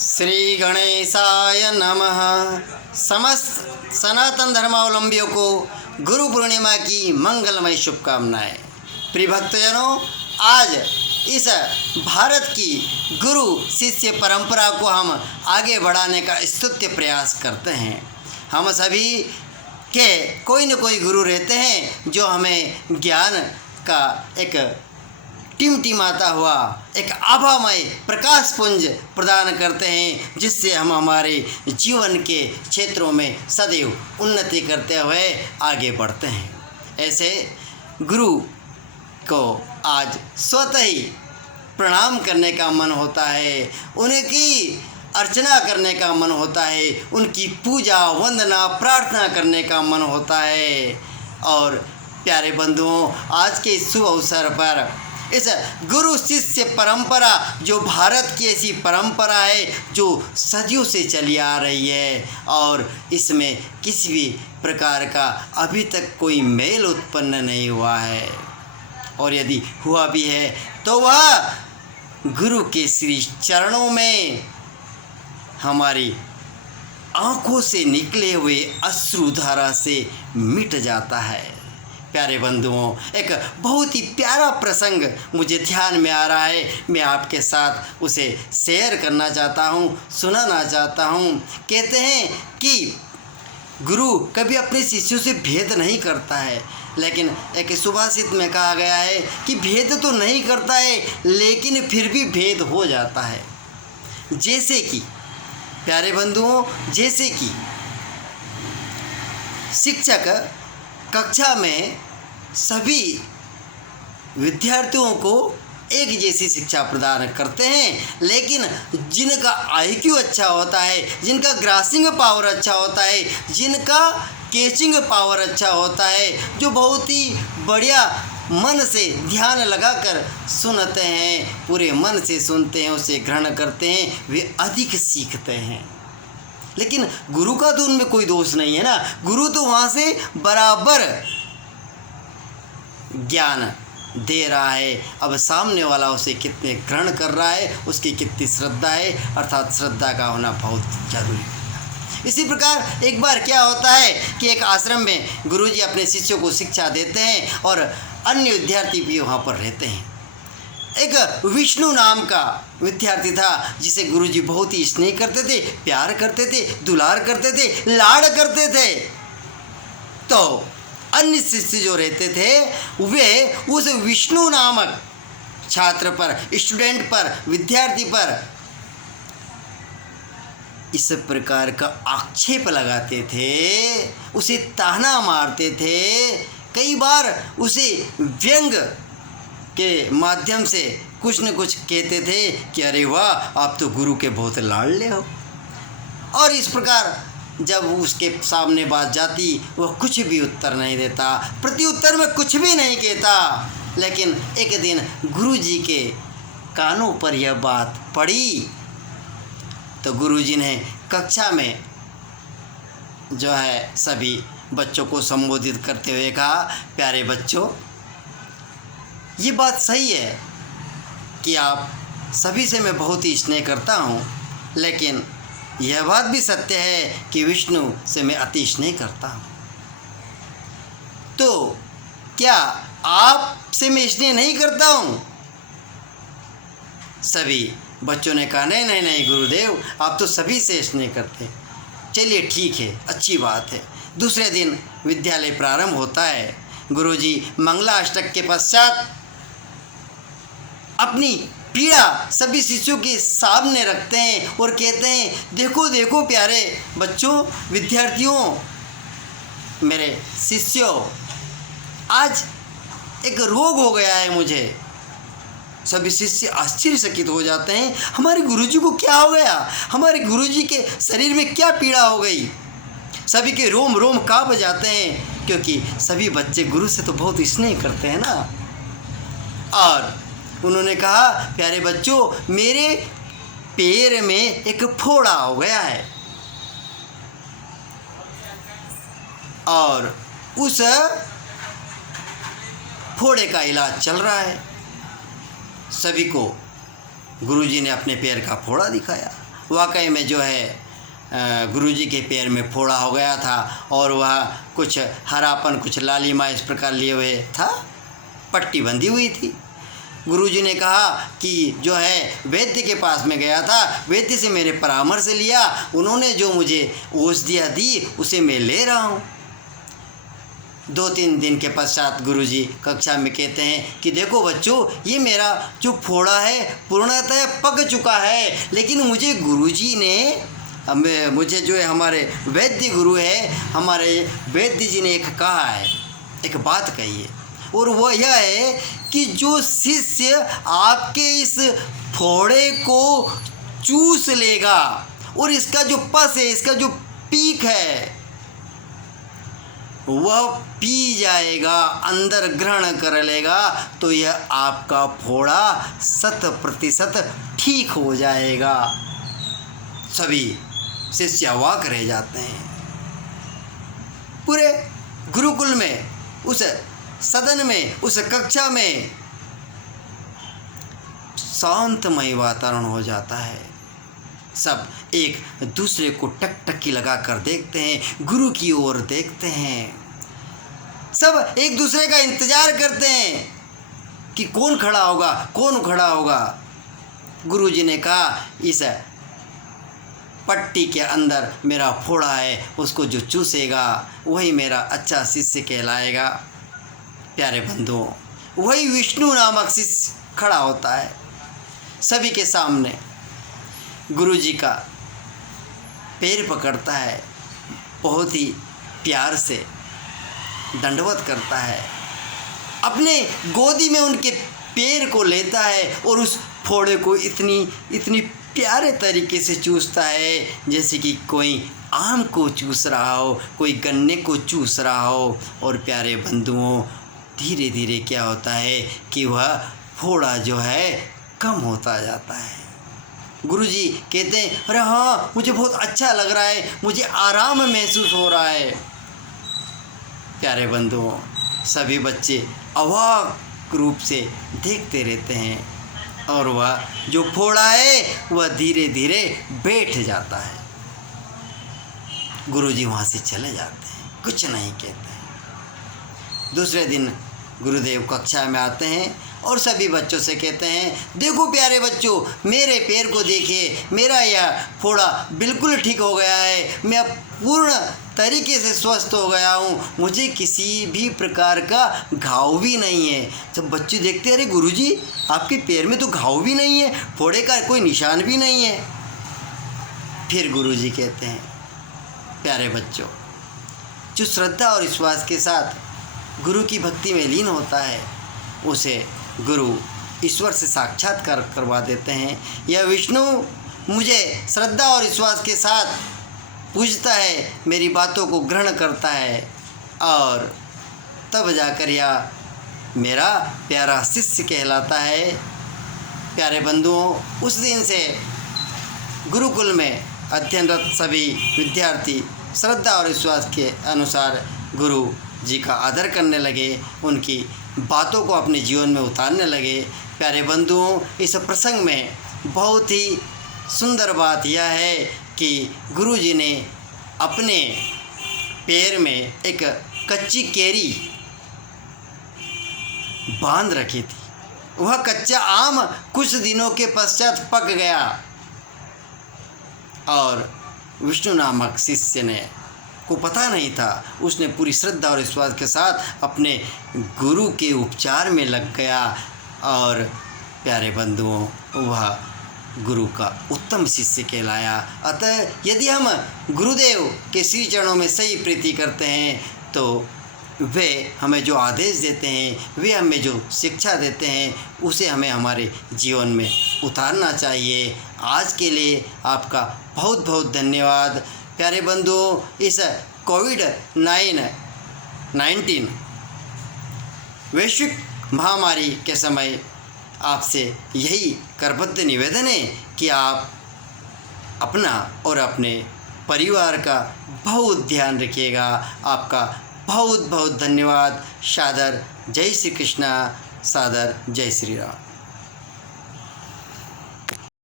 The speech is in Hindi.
श्री गणेशाय नमः। समस्त सनातन धर्मावलंबियों को गुरु पूर्णिमा की मंगलमय शुभकामनाएं। प्रिय भक्तजनों, आज इस भारत की गुरु शिष्य परंपरा को हम आगे बढ़ाने का स्तुत्य प्रयास करते हैं। हम सभी के कोई न कोई गुरु रहते हैं जो हमें ज्ञान का एक टिमटिमाता हुआ एक आभामय प्रकाश पुंज प्रदान करते हैं, जिससे हम हमारे जीवन के क्षेत्रों में सदैव उन्नति करते हुए आगे बढ़ते हैं। ऐसे गुरु को आज स्वतः ही प्रणाम करने का मन होता है, उनकी अर्चना करने का मन होता है, उनकी पूजा वंदना प्रार्थना करने का मन होता है। और प्यारे बंधुओं, आज के शुभ अवसर पर इस गुरु शिष्य परंपरा, जो भारत की ऐसी परंपरा है जो सदियों से चली आ रही है और इसमें किसी भी प्रकार का अभी तक कोई मेल उत्पन्न नहीं हुआ है, और यदि हुआ भी है तो वह गुरु के श्री चरणों में हमारी आँखों से निकले हुए अश्रुधारा से मिट जाता है। प्यारे बंधुओं, एक बहुत ही प्यारा प्रसंग मुझे ध्यान में आ रहा है, मैं आपके साथ उसे शेयर करना चाहता हूँ, सुनाना चाहता हूँ। कहते हैं कि गुरु कभी अपने शिष्यों से भेद नहीं करता है, लेकिन एक सुभाषित में कहा गया है कि भेद तो नहीं करता है, लेकिन फिर भी भेद हो जाता है। जैसे कि प्यारे बंधुओं, जैसे कि शिक्षक कक्षा में सभी विद्यार्थियों को एक जैसी शिक्षा प्रदान करते हैं, लेकिन जिनका IQ अच्छा होता है, जिनका ग्रासिंग पावर अच्छा होता है, जिनका कैचिंग पावर अच्छा होता है, जो बहुत ही बढ़िया मन से ध्यान लगाकर सुनते हैं, पूरे मन से सुनते हैं, उसे ग्रहण करते हैं, वे अधिक सीखते हैं। लेकिन गुरु का तो उनमें कोई दोष नहीं है ना। गुरु तो वहाँ से बराबर ज्ञान दे रहा है। अब सामने वाला उसे कितने ग्रहण कर रहा है, उसकी कितनी श्रद्धा है, अर्थात श्रद्धा का होना बहुत जरूरी है। इसी प्रकार एक बार क्या होता है कि एक आश्रम में गुरुजी अपने शिष्यों को शिक्षा देते हैं और अन्य विद्यार्थी भी वहाँ पर रहते हैं। एक विष्णु नाम का विद्यार्थी था, जिसे गुरुजी बहुत ही स्नेह करते थे, प्यार करते थे, दुलार करते थे, लाड़ करते थे। तो अन्य शिष्य जो रहते थे वे उस विष्णु नामक छात्र पर, स्टूडेंट पर, विद्यार्थी पर इस प्रकार का आक्षेप लगाते थे, उसे ताना मारते थे, कई बार उसे व्यंग के माध्यम से कुछ न कुछ कहते थे कि अरे वाह, आप तो गुरु के बहुत लाडले हो। और इस प्रकार जब उसके सामने बात जाती, वह कुछ भी उत्तर नहीं देता, प्रत्युत्तर में कुछ भी नहीं कहता। लेकिन एक दिन गुरुजी के कानों पर यह बात पड़ी, तो गुरुजी ने कक्षा में जो है सभी बच्चों को संबोधित करते हुए कहा, प्यारे बच्चों, ये बात सही है कि आप सभी से मैं बहुत ही स्नेह करता हूँ, लेकिन यह बात भी सत्य है कि विष्णु से मैं अति स्नेह करता हूँ। तो क्या आप से मैं स्नेह नहीं करता हूँ? सभी बच्चों ने कहा, नहीं नहीं नहीं गुरुदेव, आप तो सभी से स्नेह करते हैं। चलिए ठीक है, अच्छी बात है। दूसरे दिन विद्यालय प्रारंभ होता है। गुरुजी मंगलाष्टक के पश्चात अपनी पीड़ा सभी शिष्यों के सामने रखते हैं और कहते हैं, देखो देखो प्यारे बच्चों, विद्यार्थियों, मेरे शिष्यों, आज एक रोग हो गया है मुझे। सभी शिष्य आश्चर्यचकित हो जाते हैं, हमारे गुरुजी को क्या हो गया, हमारे गुरुजी के शरीर में क्या पीड़ा हो गई। सभी के रोम रोम कांप जाते हैं, क्योंकि सभी बच्चे गुरु से तो बहुत स्नेह करते हैं ना। और उन्होंने कहा, प्यारे बच्चों, मेरे पैर में एक फोड़ा हो गया है और उस फोड़े का इलाज चल रहा है। सभी को गुरुजी ने अपने पैर का फोड़ा दिखाया वाकई में जो है गुरुजी के पैर में फोड़ा हो गया था और वह कुछ हरापन, कुछ लालिमा इस प्रकार लिए हुए था, पट्टी बंधी हुई थी। गुरुजी ने कहा कि जो है वैद्य के पास में गया था, वैद्य से मेरे परामर्श लिया, उन्होंने जो मुझे औषधियाँ दी उसे मैं ले रहा हूँ। 2-3 दिन के पश्चात गुरुजी कक्षा में कहते हैं कि देखो बच्चों, ये मेरा जो फोड़ा है पूर्णतः पक चुका है, लेकिन मुझे गुरुजी ने मुझे जो है हमारे वैद्य गुरु है, हमारे वैद्य जी ने एक कहा है, एक बात कही है, और वह यह है कि जो शिष्य आपके इस फोड़े को चूस लेगा और इसका जो पस है, इसका जो पीक है, वह पी जाएगा, अंदर ग्रहण कर लेगा, तो यह आपका फोड़ा 100% ठीक हो जाएगा। सभी शिष्य अवाक रह जाते हैं। पूरे गुरुकुल में, उस सदन में, उस कक्षा में शांतमय वातावरण हो जाता है। सब एक दूसरे को टकटकी लगा कर देखते हैं, गुरु की ओर देखते हैं। सब एक दूसरे का इंतजार करते हैं कि कौन खड़ा होगा, कौन खड़ा होगा। गुरुजी ने कहा, इस पट्टी के अंदर मेरा फोड़ा है, उसको जो चूसेगा वही मेरा अच्छा शिष्य कहलाएगा। प्यारे बंधुओं, वही विष्णु नामक शिष्य खड़ा होता है सभी के सामने, गुरुजी का पैर पकड़ता है, बहुत ही प्यार से दंडवत करता है, अपने गोदी में उनके पैर को लेता है और उस फोड़े को इतनी प्यारे तरीके से चूसता है जैसे कि कोई आम को चूस रहा हो, कोई गन्ने को चूस रहा हो। और प्यारे बंधुओं, धीरे धीरे क्या होता है कि वह फोड़ा जो है कम होता जाता है। गुरुजी कहते हैं, अरे हाँ, मुझे बहुत अच्छा लग रहा है, मुझे आराम महसूस हो रहा है। प्यारे बंधुओं, सभी बच्चे अवाक रूप से देखते रहते हैं और वह जो फोड़ा है वह धीरे धीरे बैठ जाता है। गुरुजी वहाँ से चले जाते हैं, कुछ नहीं कहते हैं। दूसरे दिन गुरुदेव कक्षा में आते हैं और सभी बच्चों से कहते हैं, देखो प्यारे बच्चों, मेरे पैर को देखिए, मेरा यह फोड़ा बिल्कुल ठीक हो गया है, मैं अब पूर्ण तरीके से स्वस्थ हो गया हूँ, मुझे किसी भी प्रकार का घाव भी नहीं है। जब बच्चे देखते हैं, अरे गुरुजी, आपके पैर में तो घाव भी नहीं है, फोड़े का कोई निशान भी नहीं है। फिर गुरुजी कहते हैं, प्यारे बच्चों, जो श्रद्धा और विश्वास के साथ गुरु की भक्ति में लीन होता है, उसे गुरु ईश्वर से साक्षात्कार करवा देते हैं। यह विष्णु मुझे श्रद्धा और विश्वास के साथ पूजता है, मेरी बातों को ग्रहण करता है और तब जाकर यह मेरा प्यारा शिष्य कहलाता है। प्यारे बंधुओं, उस दिन से गुरुकुल में अध्ययनरत सभी विद्यार्थी श्रद्धा और विश्वास के अनुसार गुरु जी का आदर करने लगे, उनकी बातों को अपने जीवन में उतारने लगे। प्यारे बंधुओं, इस प्रसंग में बहुत ही सुंदर बात यह है कि गुरु जी ने अपने पैर में एक कच्ची केरी बांध रखी थी। वह कच्चा आम कुछ दिनों के पश्चात पक गया और विष्णु नामक शिष्य ने को पता नहीं था, उसने पूरी श्रद्धा और विश्वास के साथ अपने गुरु के उपचार में लग गया और प्यारे बंधुओं, वह गुरु का उत्तम शिष्य कहलाया। अतः यदि हम गुरुदेव के श्री चरणों में सही प्रीति करते हैं तो वे हमें जो आदेश देते हैं, वे हमें जो शिक्षा देते हैं, उसे हमें हमारे जीवन में उतारना चाहिए। आज के लिए आपका बहुत बहुत धन्यवाद। प्यारे बंधुओं, इस कोविड-19 वैश्विक महामारी के समय आपसे यही करबद्ध निवेदन है कि आप अपना और अपने परिवार का बहुत ध्यान रखिएगा। आपका बहुत बहुत धन्यवाद। सादर जय श्री कृष्णा, सादर जय श्री राम।